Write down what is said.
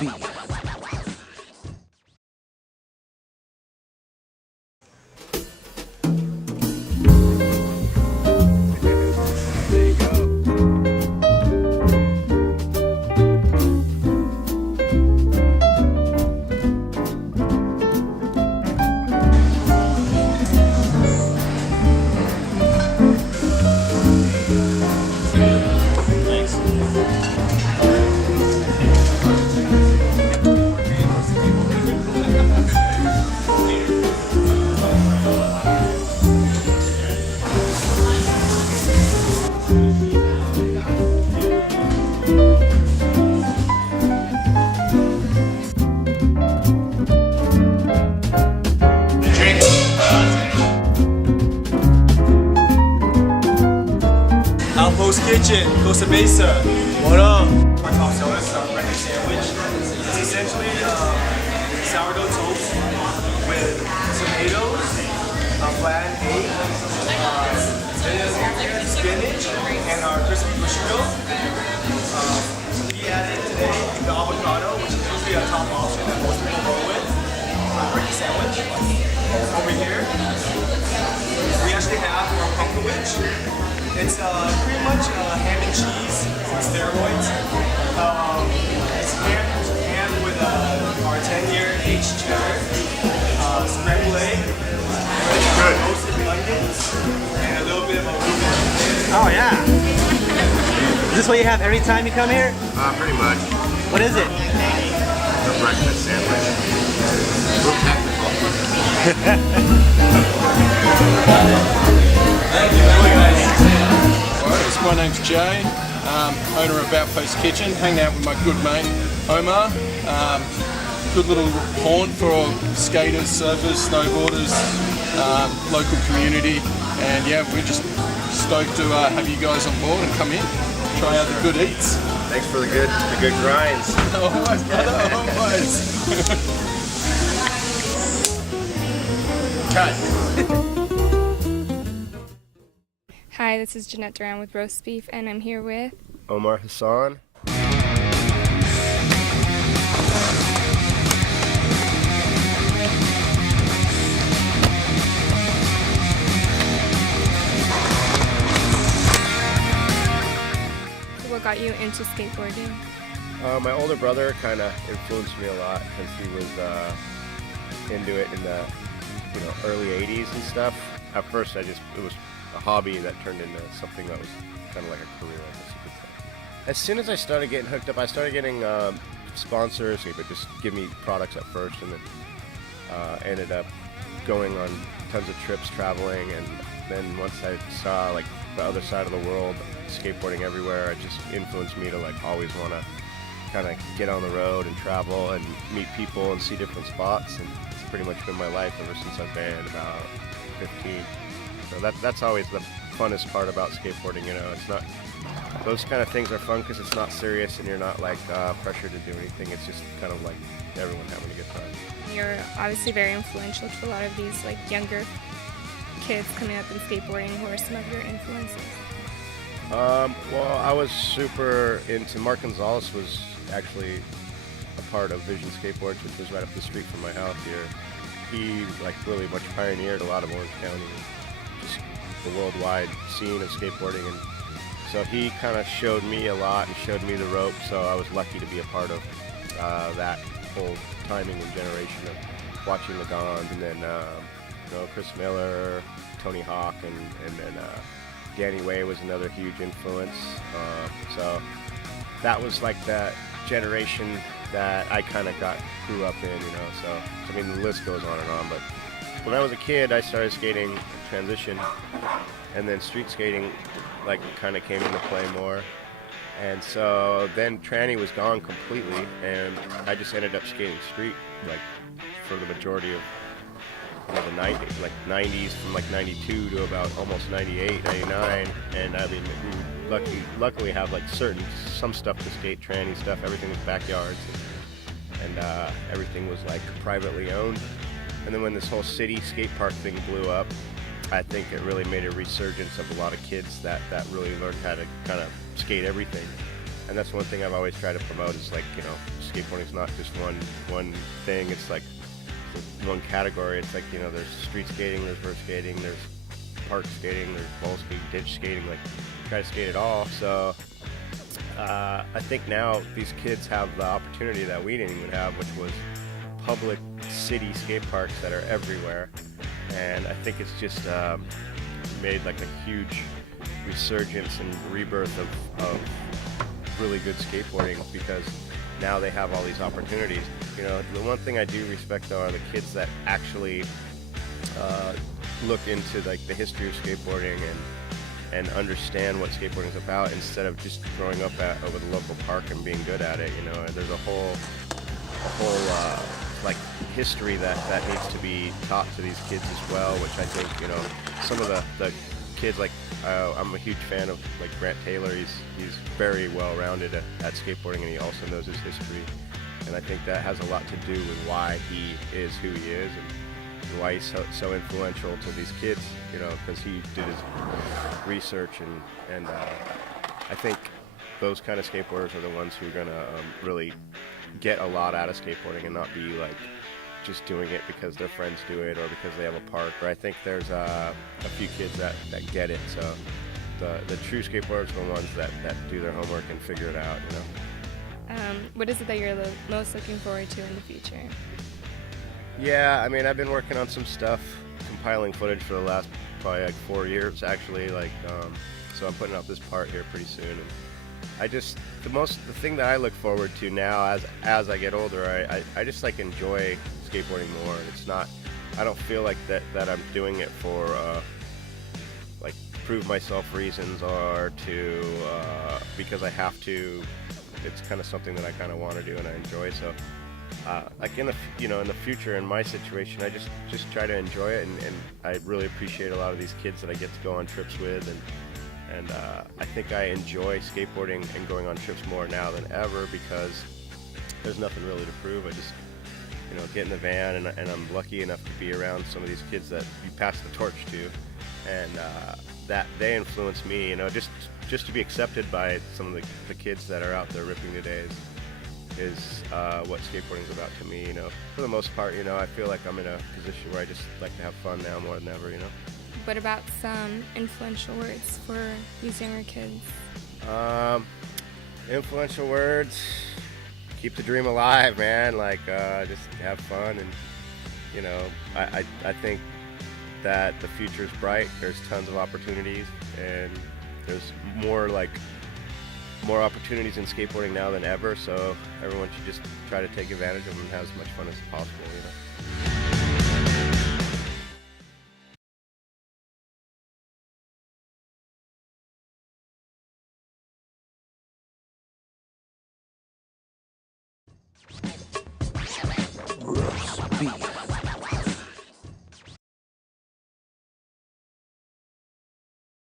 beat. OutPost Kitchen, Costa Mesa. What up? Our top seller is breakfast sandwich. It's essentially sourdough toast with tomatoes, a flattened egg, spinach, and our crispy prosciutto. We added today the avocado, which is usually a top option that most people go with. Breakfast sandwich. Over here, we actually have our pumpkin witch. It's pretty much ham and cheese on steroids. It's ham with our 10-year aged cheddar, scrambled egg, roasted onions, and a little bit of arugula. Oh yeah. Is this what you have every time you come here? Pretty much. What is it? A breakfast sandwich. Real technical. My name's Jay, owner of OutPost Kitchen, hanging out with my good mate Omar. Good little haunt for all skaters, surfers, snowboarders, local community, and yeah, we're just stoked to have you guys on board and come in, try out the good eats. Thanks for the good grinds. Always, brother, always. Cut. Hi, this is Jeanette Duran with Roast Beef, and I'm here with Omar Hassan. What got you into skateboarding? My older brother kind of influenced me a lot because he was into it in the early 80s and stuff. At first it was a hobby that turned into something that was kind of like a career, I guess you could say. As soon as I started getting hooked up, I started getting sponsors. They would just give me products at first, and then ended up going on tons of trips, traveling, and then once I saw like the other side of the world, skateboarding everywhere, it just influenced me to like always want to kind of get on the road and travel and meet people and see different spots, and it's pretty much been my life ever since I've been about 15. So that's always the funnest part about skateboarding, it's not, those kind of things are fun because it's not serious and you're not like pressured to do anything. It's just kind of like everyone having a good time. You're obviously very influential to a lot of these like younger kids coming up in skateboarding. Who are some of your influences? Well, I was super into, Mark Gonzalez was actually a part of Vision Skateboards, which was right up the street from my house here. He like really much pioneered a lot of Orange County, just the worldwide scene of skateboarding, and so he kind of showed me a lot and showed me the ropes, so I was lucky to be a part of that whole timing and generation of watching the Gons, and then Chris Miller, Tony Hawk, and then Danny Way was another huge influence. So that was like that generation that I kind of grew up in, so I mean the list goes on and on, but when I was a kid I started skating transition, and then street skating like kind of came into play more, and so then tranny was gone completely, and I just ended up skating street like for the majority of the 90s, like 90s, from like 92 to about almost 98, 99, and I mean we luckily have like some stuff to skate, tranny stuff, everything was backyards, and everything was like privately owned. And then when this whole city skate park thing blew up, I think it really made a resurgence of a lot of kids that really learned how to kind of skate everything. And that's one thing I've always tried to promote is like, you know, skateboarding is not just one thing. It's like one category. It's like, you know, there's street skating, there's vert skating, there's park skating, there's bowl skating, ditch skating. Like, try to skate it all. So I think now these kids have the opportunity that we didn't even have, which was public city skate parks that are everywhere. And I think it's just made like a huge resurgence and rebirth of really good skateboarding, because now they have all these opportunities. You know, the one thing I do respect though are the kids that actually look into like the history of skateboarding and understand what skateboarding is about, instead of just growing up over the local park and being good at it. You know, and there's a whole like history that needs to be taught to these kids as well, which I think, you know, some of the kids, like I'm a huge fan of like Grant Taylor. He's very well rounded at skateboarding, and he also knows his history, and I think that has a lot to do with why he is who he is and why he's so influential to these kids, you know, because he did his research, and I think those kind of skateboarders are the ones who are gonna really get a lot out of skateboarding and not be like just doing it because their friends do it or because they have a park. But I think there's a few kids that get it. So the true skateboarders are the ones that do their homework and figure it out, you know. What is it that you're most looking forward to in the future? Yeah, I mean, I've been working on some stuff, compiling footage for the last probably like 4 years actually. Like, so I'm putting out this part here pretty soon. And I just, the thing that I look forward to now as I get older, I just like enjoy skateboarding more. And it's not, I don't feel like that I'm doing it for like prove myself reasons or to because I have to. It's kind of something that I kind of want to do and I enjoy. So like in the future, in my situation, I just try to enjoy it, and I really appreciate a lot of these kids that I get to go on trips with, and I think I enjoy skateboarding and going on trips more now than ever, because there's nothing really to prove. I just, you know, get in the van, and I'm lucky enough to be around some of these kids that you pass the torch to, and that they influence me, you know, just to be accepted by some of the kids that are out there ripping today is what skateboarding is about to me, you know. For the most part, you know, I feel like I'm in a position where I just like to have fun now more than ever, you know. What about some influential words for these younger kids? Influential words, keep the dream alive, man. Like, just have fun, and, you know, I think that the future is bright. There's tons of opportunities, and there's more opportunities in skateboarding now than ever, so everyone should just try to take advantage of them and have as much fun as possible, you know. Roast beef.